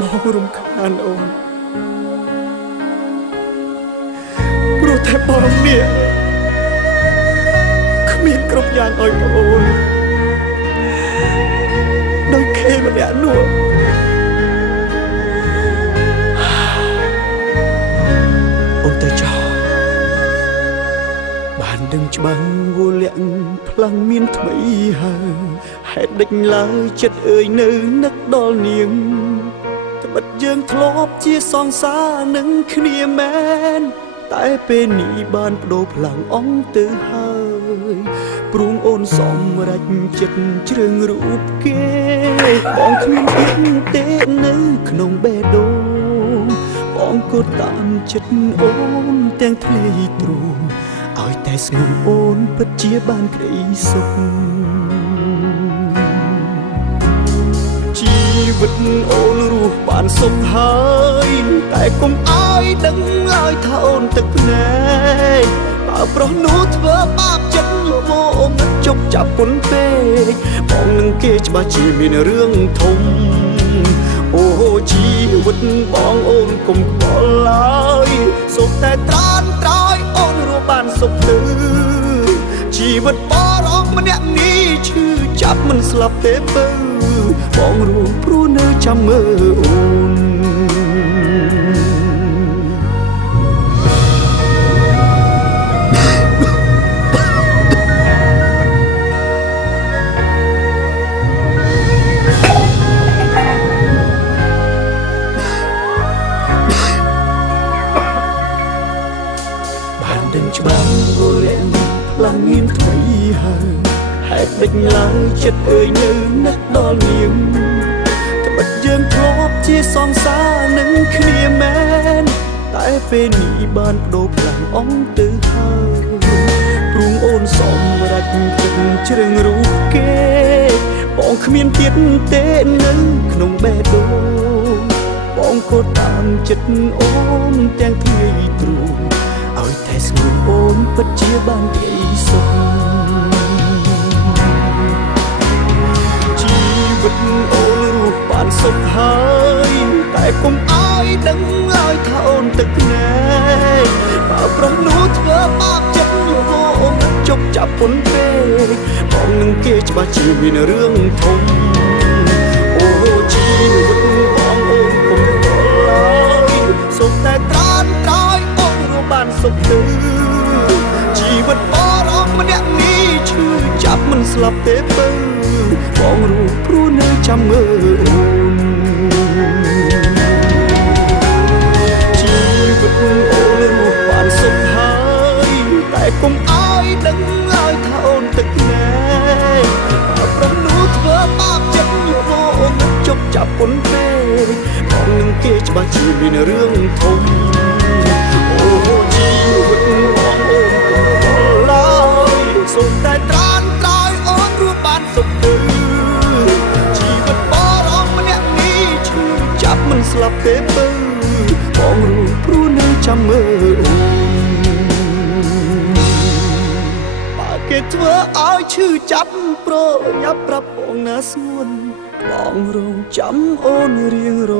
បងរំខានអូនព្រោះតែបងនេះគ្មានគ្រប់យ៉ាងឲ្យអូនដោយខេម្នាក់នោះអូនទៅចោលបានដឹងច្បាស់វល់លាក់ផ្លាំងមានថ្មីហើយហេតុដេចឡើយចិត្តអើយនៅនឹកដល់នាងត្បិតយើងធ្លាប់ជាសង្សារនឹងគ្នាមែនតែពេលនេះបានបដូរផ្លាំងអង្គទៅហើយព្រួងអូនសំរេចចិត្តជ្រឿងរូបគេបងគ្មានទៀតទេនៅក្នុងបេះដូងបងក៏តាមចិត្តអូនទាំងធ្លាយទ្រូងឲ្យតែស្ងួនអូនពិតជាបានក្តីសុខជីវិតអូនរស់បានសុខហើយតែកុំឲ្យដឹងឡើយថាអូនទឹកភ្នែកបើប្រុសនោះធ្វើបាបចិត្តមកជប់ចាប់ពុនពេកបងនឹងគេច្បាស់ជាមានរឿងធំអូជីវិតបងអូនកុំខ្វល់ឡើយសុខតែត្រានត្រោយអូនរស់បានសុខទៅជីវិតបរោះម្នាក់នេះឈឺចាប់មិនស្លាប់ទេបើបងរស់ព្រោះនៅចាំមើលអូនច្បាស់វល់លាក់ផ្លាំងមានថ្មីហើយហេតុដេចឡើយចិត្តអើយនៅនឹកដល់នាងត្បិតយើងធ្លាប់ជាសង្សារនឹងគ្នាមែនតែពេលនេះបានបដូរផ្លាំងអង្គទៅហើយព្រួងអូនសំរេចចិត្តជ្រឿងរូបគេបងគ្មានទៀតទេនៅក្នុងបេះដូងបងក៏តាមចិត្តអូនទាំងធ្លាយទ្រូងឲ្យតែស្ងួនអូនពិតជាបានក្តីសុខជីវិតអូនរស់បានសុខហើយតែកុំឲ្យដឹងឡើយថាអូនទឹកភ្នែកបើប្រុសនោះធ្វើបាបចិត្តអូនជប់ចាប់ពុនពេកបងនឹងគេច្បាស់ជាមានរឿងធំអូជីវិតបងអូនកុំខ្វល់ឡើយសុខតែត្រានត្រោយបានសុខទៅជីវិតបរោះម្នាក់នេះឈឺចាប់មិនស្លាប់ទេបើបងរស់ព្រោះនៅចាំមើលអូនជីវិតអូនរស់បានសុខហើយតែកុំឲ្យដឹងឡើយថាអូនទឹកភ្នែកបើប្រុសនោះធ្វើបាបចិត្តអូនជប់ចាប់ពុនពេកបងនឹងគេច្បាស់ជាមានរឿងធំជីវិតបងអូនកុំខ្វល់ឡើយសុខតែត្រានត្រោយអូនរស់បានសុខទៅជីវិតបរោះម្នាក់នេះឈឺចាប់មិនស្លាប់ទេបើបងរស់ព្រោះនៅចាំមើលអូនបើគេធ្វើឲ្យឈឺចាប់ប្រញាប់ប្រាប់បងណាស្ងួនបងរងចាំអូនរៀងរ